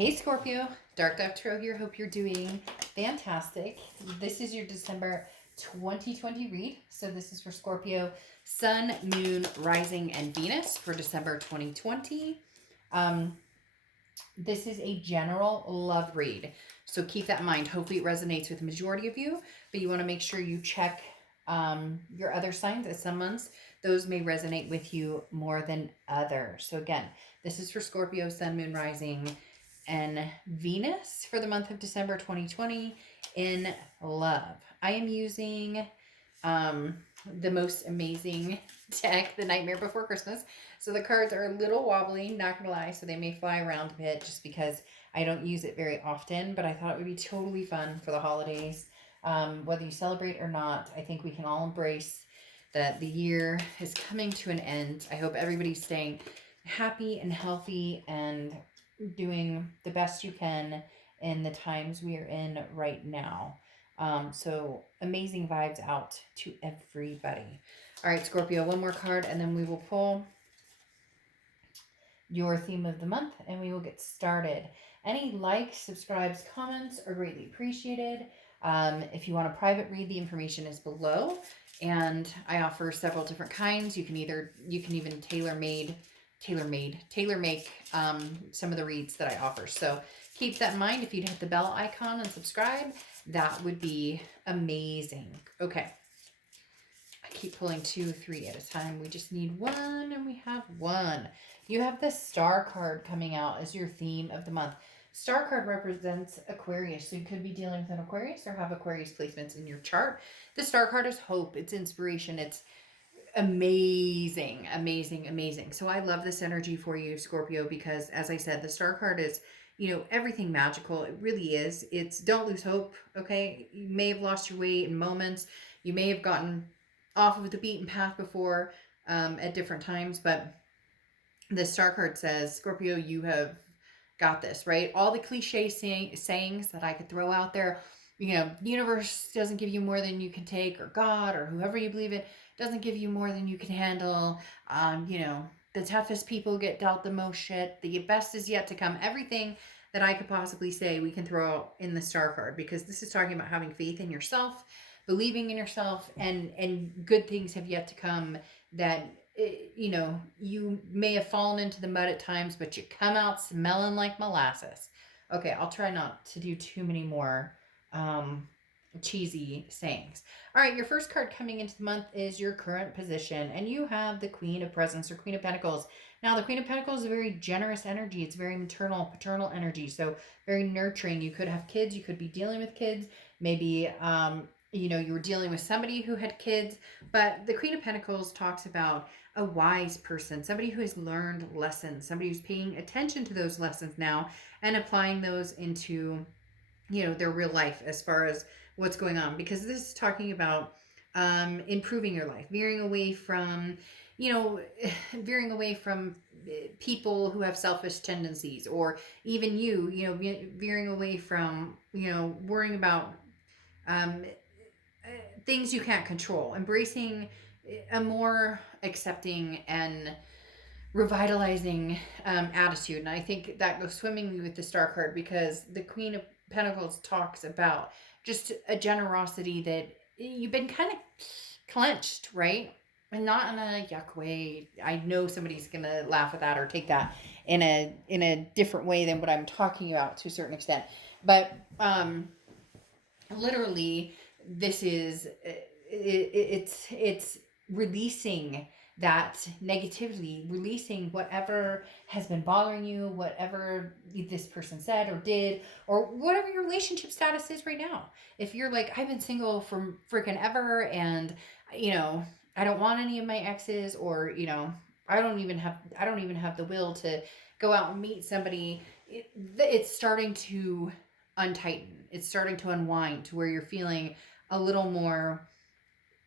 Hey Scorpio, Dark Dove Tarot here. Hope you're doing fantastic. This is your December 2020 read. So this is for Scorpio, Sun, Moon, Rising, and Venus for December 2020. This is a general love read. So keep that in mind. Hopefully it resonates with the majority of you, but you want to make sure you check your other signs, as some months those may resonate with you more than others. So again, this is for Scorpio, Sun, Moon, Rising, and Venus for the month of December 2020 in love. I am using the most amazing deck, the Nightmare Before Christmas. So the cards are a little wobbly, not gonna lie, so they may fly around a bit just because I don't use it very often, but I thought it would be totally fun for the holidays. Whether you celebrate or not, I think we can all embrace that the year is coming to an end. I hope everybody's staying happy and healthy and doing the best you can in the times we are in right now. So amazing vibes out to everybody. All right, Scorpio, one more card and then we will pull your theme of the month and we will get started. Any likes, subscribes, comments are greatly appreciated. If you want a private read, the information is below, and I offer several different kinds. You can even tailor make some of the reads that I offer. So keep that in mind. If you'd hit the bell icon and subscribe, that would be amazing. Okay. I keep pulling 2, 3 at a time. We just need one, and we have one. You have the Star card coming out as your theme of the month. Star card represents Aquarius, so you could be dealing with an Aquarius or have Aquarius placements in your chart. The Star card is hope, it's inspiration, it's amazing, amazing, amazing. So I love this energy for you, Scorpio, because as I said, the Star card is, everything magical. It really is. It's don't lose hope, okay? You may have lost your way in moments. You may have gotten off of the beaten path before at different times, but the Star card says, Scorpio, you have got this, right? All the cliche sayings that I could throw out there, universe doesn't give you more than you can take, or God, or whoever you believe in, doesn't give you more than you can handle. The toughest people get dealt the most shit. The best is yet to come. Everything that I could possibly say, we can throw out in the Star card, because this is talking about having faith in yourself, believing in yourself, and good things have yet to come that you may have fallen into the mud at times, but you come out smelling like molasses. Okay, I'll try not to do too many more cheesy sayings. All right, your first card coming into the month is your current position, and you have the Queen of Presents, or Queen of Pentacles. Now, the Queen of Pentacles is a very generous energy. It's very maternal, paternal energy, so very nurturing. You could have kids. You could be dealing with kids. Maybe you were dealing with somebody who had kids, but the Queen of Pentacles talks about a wise person, somebody who has learned lessons, somebody who's paying attention to those lessons now and applying those into, their real life as far as what's going on, because this is talking about improving your life, veering away from people who have selfish tendencies, or even veering away from, worrying about things you can't control, embracing a more accepting and revitalizing attitude. And I think that goes swimmingly with the Star card, because the Queen of Pentacles talks about just a generosity that you've been kind of clenched, right? And not in a yuck way. I know somebody's gonna laugh at that or take that in a different way than what I'm talking about to a certain extent. But literally, this is it's releasing that negativity, releasing whatever has been bothering you, whatever this person said or did, or whatever your relationship status is right now. If you're like, I've been single for freaking ever, and I don't want any of my exes, or I don't even have the will to go out and meet somebody, it's starting to untighten. It's starting to unwind to where you're feeling a little more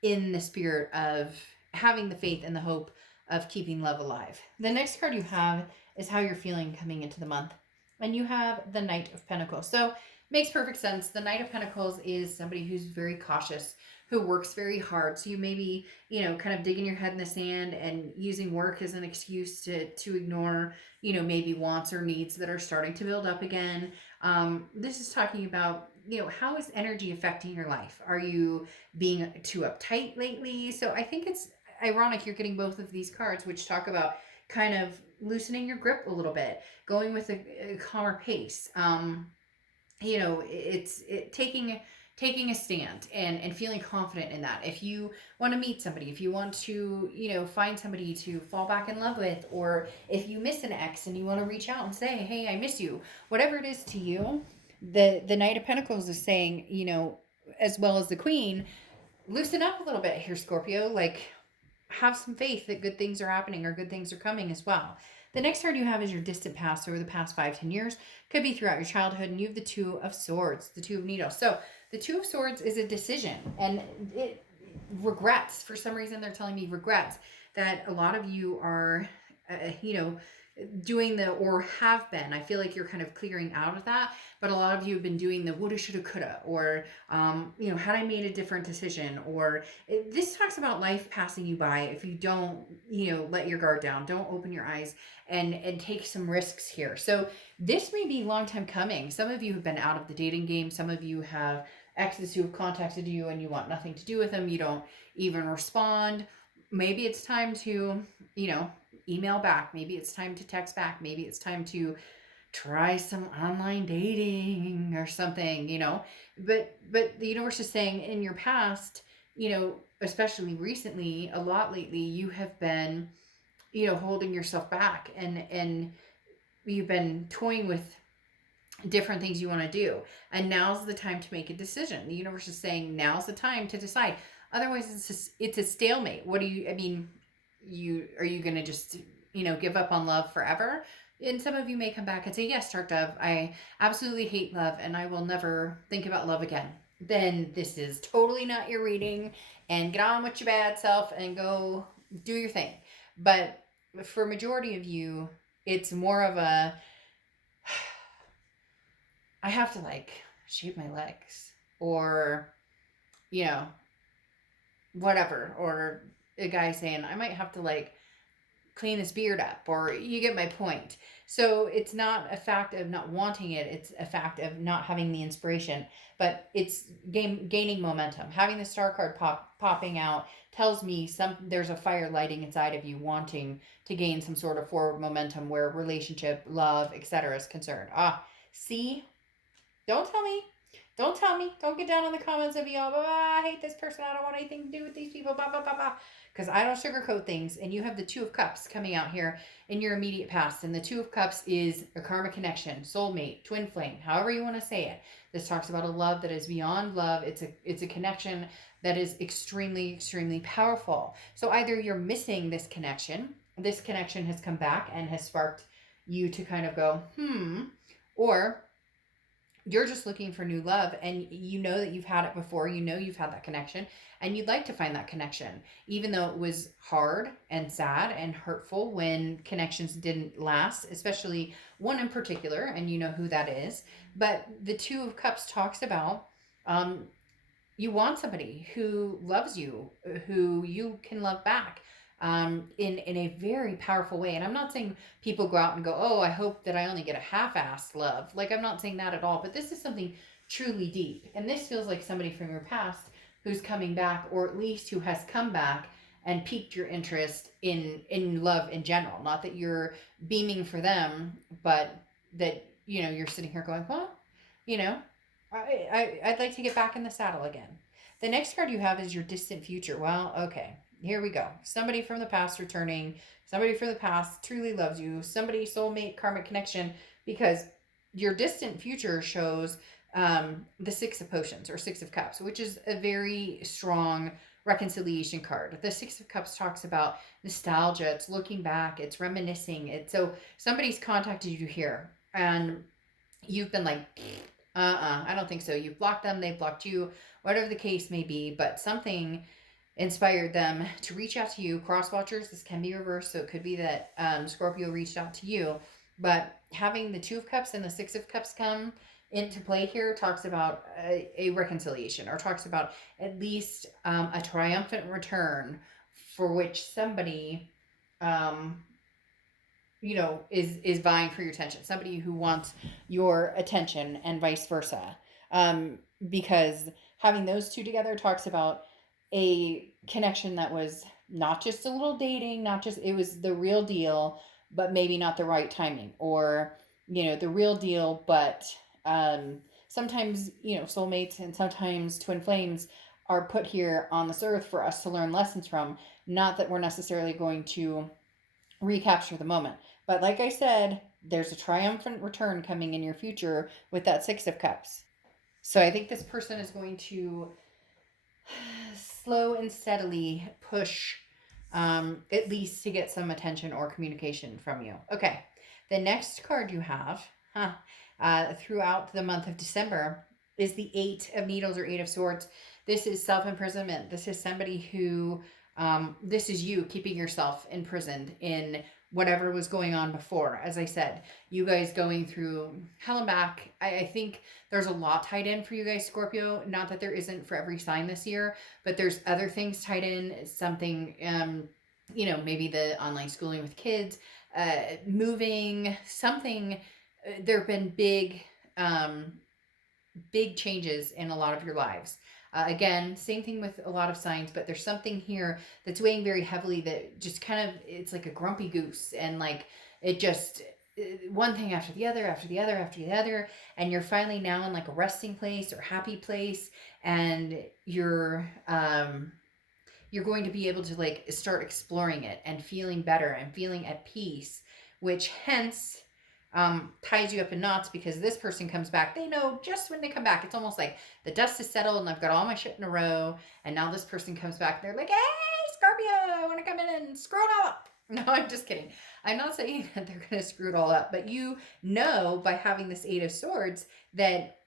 in the spirit of having the faith and the hope of keeping love alive. The next card you have is how you're feeling coming into the month. And you have the Knight of Pentacles. So makes perfect sense. The Knight of Pentacles is somebody who's very cautious, who works very hard. So you may be, kind of digging your head in the sand and using work as an excuse to ignore, maybe wants or needs that are starting to build up again. This is talking about, how is energy affecting your life? Are you being too uptight lately? So I think it's ironic you're getting both of these cards, which talk about kind of loosening your grip a little bit, going with a calmer pace. Taking a stand and feeling confident in that. If you want to meet somebody, if you want to, find somebody to fall back in love with, or if you miss an ex and you want to reach out and say, hey, I miss you, whatever it is to you, the Knight of Pentacles is saying, as well as the Queen, loosen up a little bit here, Scorpio. Like, have some faith that good things are happening or good things are coming as well. The next card you have is your distant past, or the past 5-10 years. Could be throughout your childhood, and you have the Two of Swords, the Two of Needles. So the Two of Swords is a decision, and it regrets. For some reason, they're telling me regrets that a lot of you are, doing or have been. I feel like you're kind of clearing out of that, but a lot of you have been doing the woulda, shoulda, coulda, or, had I made a different decision, or this talks about life passing you by if you don't, let your guard down, don't open your eyes and take some risks here. So this may be a long time coming. Some of you have been out of the dating game. Some of you have exes who have contacted you and you want nothing to do with them. You don't even respond. Maybe it's time to, email back. Maybe it's time to text back. Maybe it's time to try some online dating or something, but the universe is saying in your past, especially recently, a lot lately, you have been, holding yourself back and you've been toying with different things you want to do. And now's the time to make a decision. The universe is saying now's the time to decide. Otherwise, it's a stalemate. Are you going to just, give up on love forever? And some of you may come back and say, yes, Dark Dove, I absolutely hate love and I will never think about love again. Then this is totally not your reading, and get on with your bad self and go do your thing. But for majority of you, it's more of a, I have to shave my legs, or, whatever, or a guy saying, I might have to clean this beard up, or you get my point. So it's not a fact of not wanting it. It's a fact of not having the inspiration, but it's gaining momentum. Having the star card popping out tells me there's a fire lighting inside of you, wanting to gain some sort of forward momentum where relationship, love, etc. is concerned. See, don't tell me. Don't get down in the comments of y'all, I hate this person. I don't want anything to do with these people, blah, blah, blah, blah. Because I don't sugarcoat things. And you have the Two of Cups coming out here in your immediate past. And the Two of Cups is a karmic connection, soulmate, twin flame, however you want to say it. This talks about a love that is beyond love. It's a connection that is extremely, extremely powerful. So either you're missing this connection has come back and has sparked you to kind of go, or you're just looking for new love, and you know that you've had it before. You've had that connection, and you'd like to find that connection, even though it was hard and sad and hurtful when connections didn't last, especially one in particular, and you know who that is. But the Two of Cups talks about you want somebody who loves you, who you can love back. In a very powerful way. And I'm not saying people go out and go, oh, I hope that I only get a half-assed love. I'm not saying that at all, but this is something truly deep. And this feels like somebody from your past who's coming back, or at least who has come back and piqued your interest in love in general. Not that you're beaming for them, but that, you're sitting here going, well, I'd like to get back in the saddle again. The next card you have is your distant future. Well, okay. Here we go. Somebody from the past returning. Somebody from the past truly loves you. Somebody, soulmate, karmic connection. Because your distant future shows the Six of Potions, or Six of Cups, which is a very strong reconciliation card. The Six of Cups talks about nostalgia. It's looking back. It's reminiscing. So somebody's contacted you here, and you've been like, I don't think so. You've blocked them. They've blocked you. Whatever the case may be. But something inspired them to reach out to you. Cross watchers, this can be reversed, so it could be that Scorpio reached out to you, But having the Two of Cups and the Six of Cups come into play here talks about a reconciliation, or talks about at least a triumphant return for which somebody you know, is vying for your attention, somebody who wants your attention, and vice versa. Because having those two together talks about a connection that was not just a little dating, not just, it was the real deal, but maybe not the right timing, or you know, the real deal, but sometimes, you know, soulmates and sometimes twin flames are put here on this earth for us to learn lessons from. Not that we're necessarily going to recapture the moment. But like I said, there's a triumphant return coming in your future with that Six of Cups. So I think this person is going to slow and steadily push, at least to get some attention or communication from you. Okay, the next card you have throughout the month of December is the Eight of Needles, or Eight of Swords. This is self-imprisonment. This is somebody who, this is you keeping yourself imprisoned in whatever was going on before. As I said, you guys going through hell and back. I think there's a lot tied in for you guys, Scorpio. Not that there isn't for every sign this year, but there's other things tied in. Something, you know, maybe the online schooling with kids, moving, something. There have been big changes in a lot of your lives. Again, same thing with a lot of signs, but there's something here that's weighing very heavily that just kind of, it's like a grumpy goose, and like it just, one thing after the other, after the other, after the other, and you're finally now in like a resting place or happy place, and you're going to be able to like start exploring it and feeling better and feeling at peace, which hence ties you up in knots, because this person comes back. They know just when they come back, it's almost like the dust is settled and I've got all my shit in a row. And now this person comes back and they're like, hey, Scorpio, I want to come in and screw it all up. No, I'm just kidding. I'm not saying that they're going to screw it all up, but you know, by having this Eight of Swords, that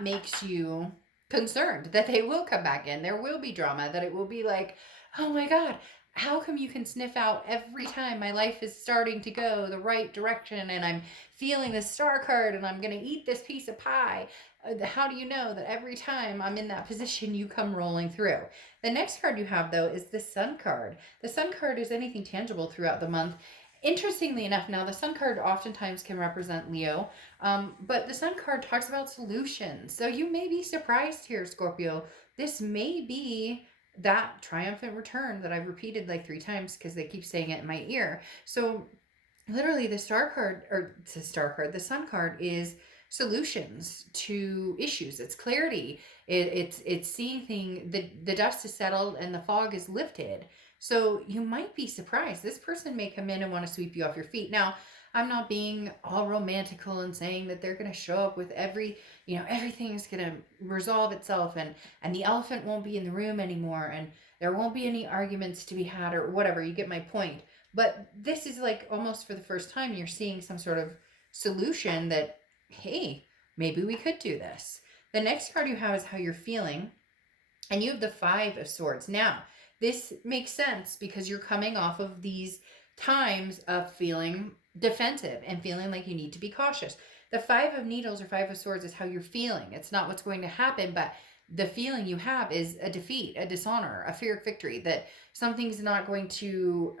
makes you concerned that they will come back in. There will be drama, that it will be like, oh my God, how come you can sniff out every time my life is starting to go the right direction and I'm feeling the Star card and I'm going to eat this piece of pie? How do you know that every time I'm in that position, you come rolling through? The next card you have, though, is the Sun card. The Sun card is anything tangible throughout the month. Interestingly enough, now the Sun card oftentimes can represent Leo, but the Sun card talks about solutions. So you may be surprised here, Scorpio. This may be that triumphant return that I've repeated like 3 times because they keep saying it in my ear. So literally the Star card, or the Star card, the Sun card is solutions to issues. It's clarity. It's seeing the dust is settled and the fog is lifted. So you might be surprised. This person may come in and want to sweep you off your feet. Now, I'm not being all romantical and saying that they're going to show up with everything is going to resolve itself, and the elephant won't be in the room anymore, and there won't be any arguments to be had, or whatever. You get my point. But this is like almost for the first time you're seeing some sort of solution that, hey, maybe we could do this. The next card you have is how you're feeling, and you have the Five of Swords. Now, this makes sense because you're coming off of these times of feeling defensive and feeling like you need to be cautious. The Five of Needles, or Five of Swords, is how you're feeling. It's not what's going to happen, but the feeling you have is a defeat, a dishonor, a fear of victory, that something's not going to,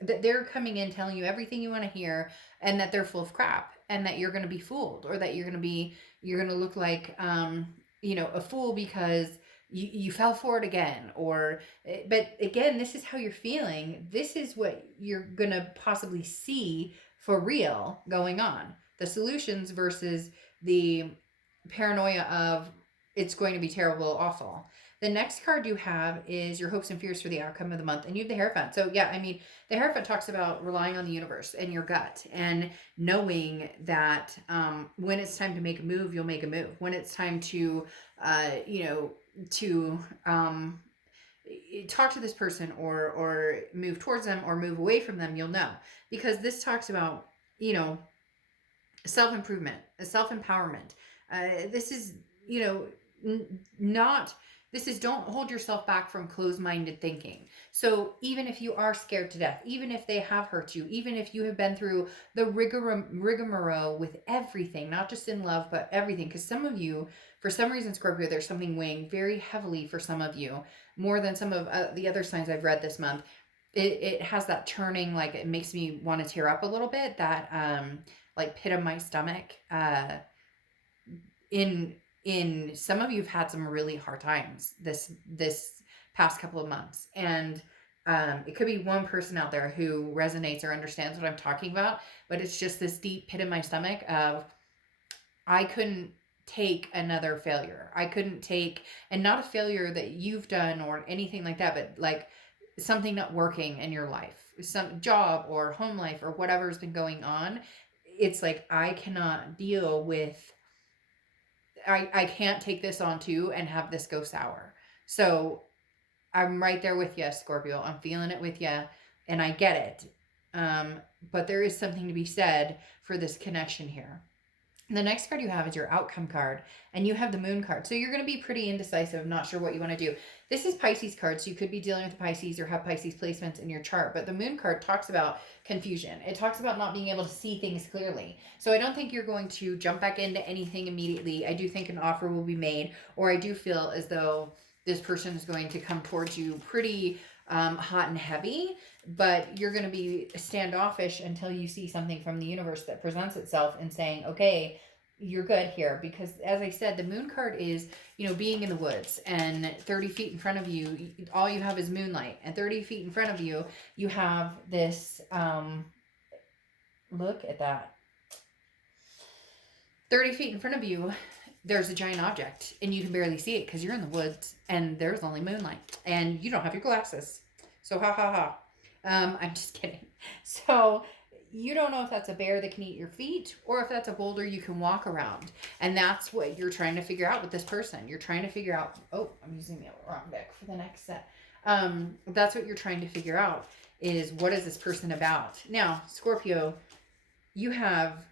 that they're coming in telling you everything you want to hear, and that they're full of crap, and that you're going to be fooled, or that you're going to look like, a fool because you fell for it again, but again, this is how you're feeling. This is what you're going to possibly see for real going on. The solutions versus the paranoia of it's going to be terrible, awful. The next card you have is your hopes and fears for the outcome of the month, and you have the Hierophant. So yeah, I mean, the Hierophant talks about relying on the universe and your gut, and knowing that when it's time to make a move, you'll make a move. When it's time to, talk to this person, or move towards them or move away from them, you'll know. Because this talks about, self-improvement, self-empowerment. This is, not This is don't hold yourself back from closed-minded thinking. So even if you are scared to death, even if they have hurt you, even if you have been through the rigmarole with everything, not just in love, but everything, because some of you, for some reason, Scorpio, there's something weighing very heavily for some of you, more than some of the other signs I've read this month. It has that churning, like it makes me want to tear up a little bit, that like pit of my stomach. In some of you have had some really hard times this past couple of months, and it could be one person out there who resonates or understands what I'm talking about, but it's just this deep pit in my stomach of, I couldn't take another failure. I couldn't take, and not a failure that you've done or anything like that, but like something not working in your life, some job or home life or whatever's been going on. It's like, I cannot deal with, I can't take this on too and have this go sour. So I'm right there with you, Scorpio. I'm feeling it with you, and I get it. But there is something to be said for this connection here. The next card you have is your outcome card, and you have the moon card. So you're going to be pretty indecisive, not sure what you want to do. This is Pisces card, so you could be dealing with Pisces or have Pisces placements in your chart. But the moon card talks about confusion. It talks about not being able to see things clearly. So I don't think you're going to jump back into anything immediately. I do think an offer will be made, or I do feel as though this person is going to come towards you pretty hot and heavy, but you're going to be standoffish until you see something from the universe that presents itself and saying, okay, you're good here. Because as I said, the moon card is, being in the woods, and 30 feet in front of you, all you have is moonlight, and 30 feet in front of you, you have this, look at that. 30 feet in front of you, there's a giant object, and you can barely see it because you're in the woods and there's only moonlight and you don't have your glasses. So ha ha ha. I'm just kidding. So you don't know if that's a bear that can eat your feet or if that's a boulder you can walk around. And that's what you're trying to figure out with this person. You're trying to figure out, oh, I'm using the wrong deck for the next set. That's what you're trying to figure out, is what is this person about? Now, Scorpio, you have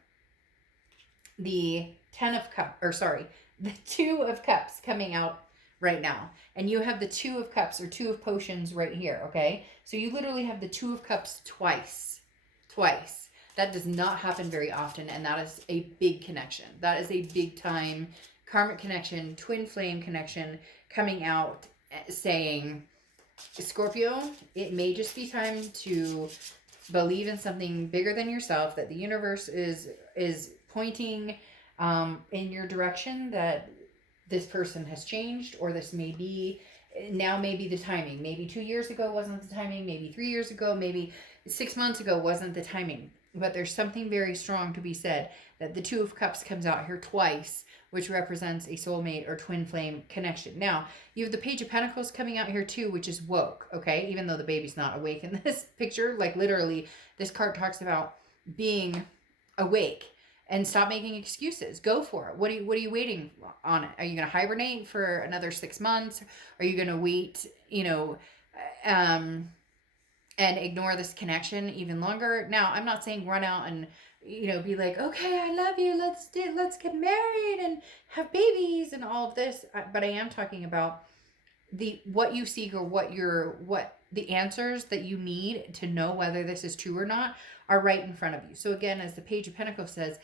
the the 2 of Cups coming out right now. And you have the 2 of Cups or 2 of Potions right here, okay? So you literally have the 2 of Cups twice. That does not happen very often, and that is a big connection. That is a big time karmic connection, twin flame connection coming out, saying, Scorpio, it may just be time to believe in something bigger than yourself, that the universe is pointing in your direction, that this person has changed, or this may be the timing. Maybe 2 years ago wasn't the timing, maybe 3 years ago, maybe 6 months ago wasn't the timing. But there's something very strong to be said that the 2 of Cups comes out here twice, which represents a soulmate or twin flame connection. Now, you have the Page of Pentacles coming out here too, which is woke, okay? Even though the baby's not awake in this picture, like literally, this card talks about being awake. And stop making excuses. Go for it. What are you waiting on it? Are you going to hibernate for another 6 months? Are you going to wait, and ignore this connection even longer? Now, I'm not saying run out and, be like, okay, I love you. Let's get married and have babies and all of this. But I am talking about what you seek, or what the answers that you need to know whether this is true or not are right in front of you. So again, as the Page of Pentacles says,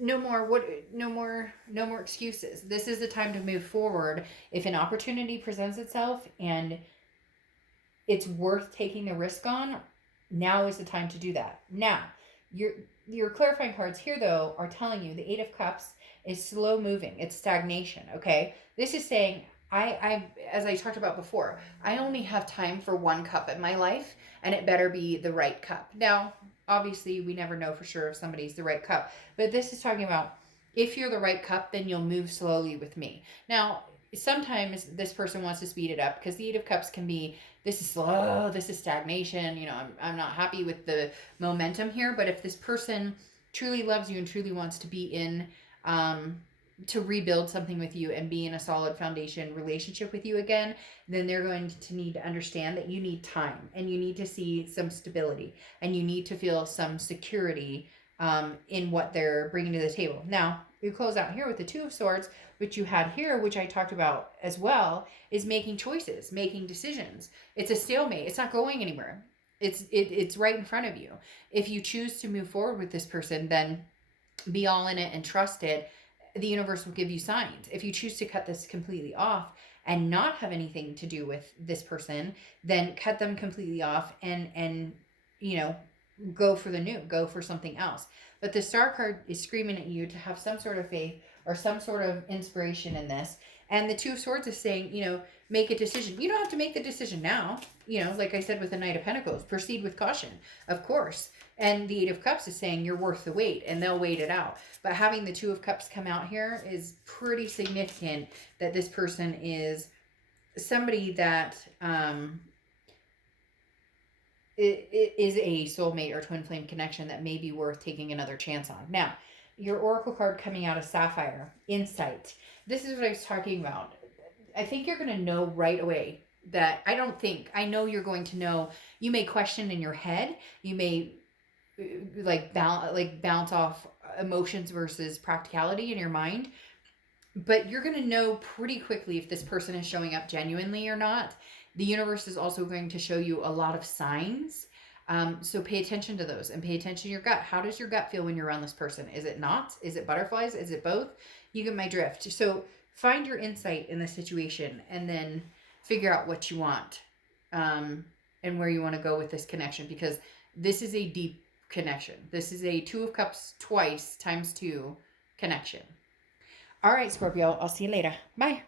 no more excuses. This is the time to move forward. If an opportunity presents itself and it's worth taking the risk on, now is the time to do that. Now, your clarifying cards here though are telling you the 8 of Cups is slow moving. It's stagnation, okay? This is saying, I as I talked about before, I only have time for one cup in my life, and it better be the right cup. Now, obviously, we never know for sure if somebody's the right cup, but this is talking about, if you're the right cup, then you'll move slowly with me. Now, sometimes this person wants to speed it up, because the 8 of Cups can be, this is slow, this is stagnation, I'm not happy with the momentum here. But if this person truly loves you and truly wants to be in, to rebuild something with you and be in a solid foundation relationship with you again, then they're going to need to understand that you need time, and you need to see some stability, and you need to feel some security in what they're bringing to the table. Now, you close out here with the Two of Swords, which you had here, which I talked about as well, is making choices, making decisions. It's a stalemate. It's not going anywhere. It's right in front of you. If you choose to move forward with this person, then be all in it and trust it. The universe will give you signs. If you choose to cut this completely off and not have anything to do with this person, then cut them completely off and you know, go for the new, go for something else. But the Star card is screaming at you to have some sort of faith or some sort of inspiration in this. And the Two of Swords is saying, you know, make a decision. You don't have to make the decision now. You know, like I said with the Knight of Pentacles, proceed with caution, of course. And the Eight of Cups is saying you're worth the wait, and they'll wait it out. But having the Two of Cups come out here is pretty significant that this person is somebody that it is a soulmate or twin flame connection that may be worth taking another chance on. Now, your Oracle card coming out of Sapphire, Insight. This is what I was talking about. I think you're going to know right away that I know you're going to know. You may question in your head. You may bounce off emotions versus practicality in your mind. But you're going to know pretty quickly if this person is showing up genuinely or not. The universe is also going to show you a lot of signs. So pay attention to those and pay attention to your gut. How does your gut feel when you're around this person? Is it knots? Is it butterflies? Is it both? You get my drift. So find your insight in the situation and then figure out what you want and where you want to go with this connection, because this is a deep connection. This is a Two of Cups twice times 2 connection. All right, Scorpio, I'll see you later. Bye.